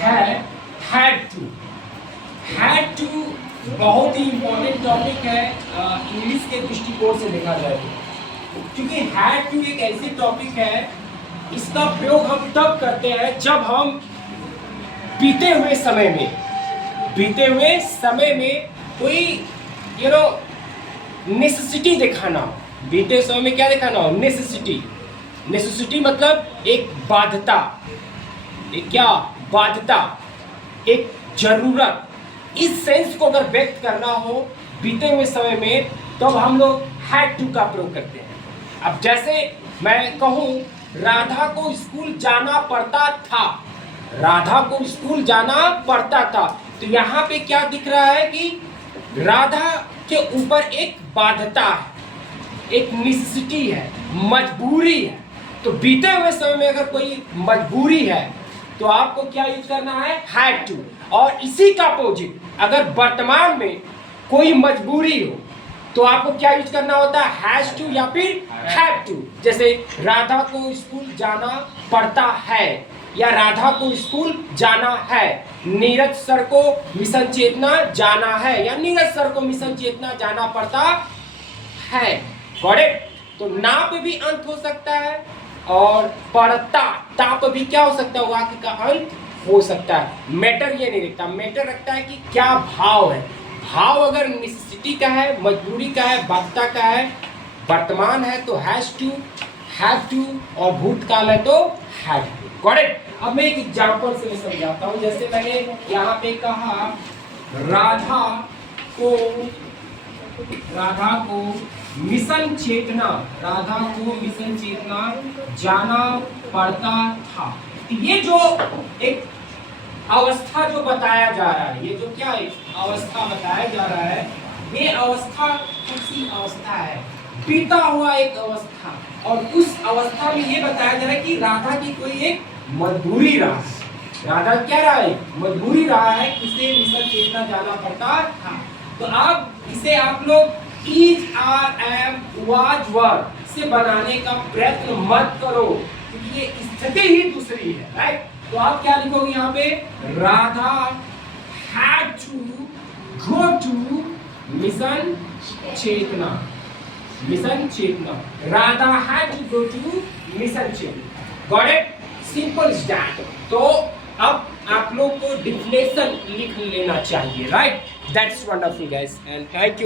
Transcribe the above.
Had to बहुत ही important topic है English के दृष्टिकोण से देखा जाए तो, क्योंकि हैड टू एक ऐसी टॉपिक है, इसका प्रयोग हम तब करते हैं जब हम बीते हुए समय में कोई नेसेसिटी दिखाना हो। बीते समय में क्या दिखाना हो? नेसेसिटी मतलब एक बाध्यता, एक क्या बाध्यता, एक जरूरत। इस सेंस को अगर व्यक्त करना हो बीते हुए समय में तो हम लोग हैड टू का प्रयोग करते हैं। अब जैसे मैं कहूँ राधा को स्कूल जाना पड़ता था, राधा को स्कूल जाना पड़ता था, तो यहाँ पे क्या दिख रहा है कि राधा के ऊपर एक बाध्यता है, एक नेसेसिटी है, मजबूरी है। तो बीते हुए समय में अगर कोई मजबूरी है तो आपको क्या यूज करना है? Had to. और इसी का अपोजिट अगर वर्तमान में कोई मजबूरी हो तो आपको क्या यूज करना होता है? हैज टू या फिर हैव टू। जैसे राधा को स्कूल जाना पड़ता है या राधा को स्कूल जाना है, नीरज सर को मिशन चेतना जाना है या नीरज सर को मिशन चेतना जाना पड़ता है। करेक्ट? तो ना पे भी अंत हो सकता है और पड़ता ता पे भी क्या हो सकता है? वाक्य का अंत हो सकता है। मैटर ये नहीं रखता, मैटर रखता है कि क्या भाव है। भाव अगर नेसेसिटी का है, मजबूरी का है, बाध्यता का है, वर्तमान है तो हैज टू, हैव टू, और भूतकाल है तो हैड टू। करेक्ट? अब मैं एक एग्जांपल से समझाता हूँ। जैसे मैंने यहाँ पे कहा राधा को मिशन चेतना जाना पड़ता था। तो ये जो एक अवस्था जो बताया जा रहा है, ये जो क्या है अवस्था बताया जा रहा है, ये अवस्था कैसी अवस्था है? बीता हुआ एक अवस्था। और उस अवस्था में ये बताया जा रहा है कि राधा की कोई एक मजबूरी रहा है। राधा क्या रहा है? मजबूरी रहा है, इसे मिशन चेतना जाना पड़ता था। तो अब इसे आप लोग इज, आर, एम, वाज, वर से बनाने का प्रयत्न मत करो, क्योंकि ये स्थिति ही दूसरी है। राइट? तो आप क्या लिखोगे यहाँ पे? Radha had to go to mission Chetna. Radha had to go to mission Chetna. Got it? Simple is that. तो अब आप लोग को डिफिनेशन लिख लेना चाहिए। Right? That's wonderful guys and thank you.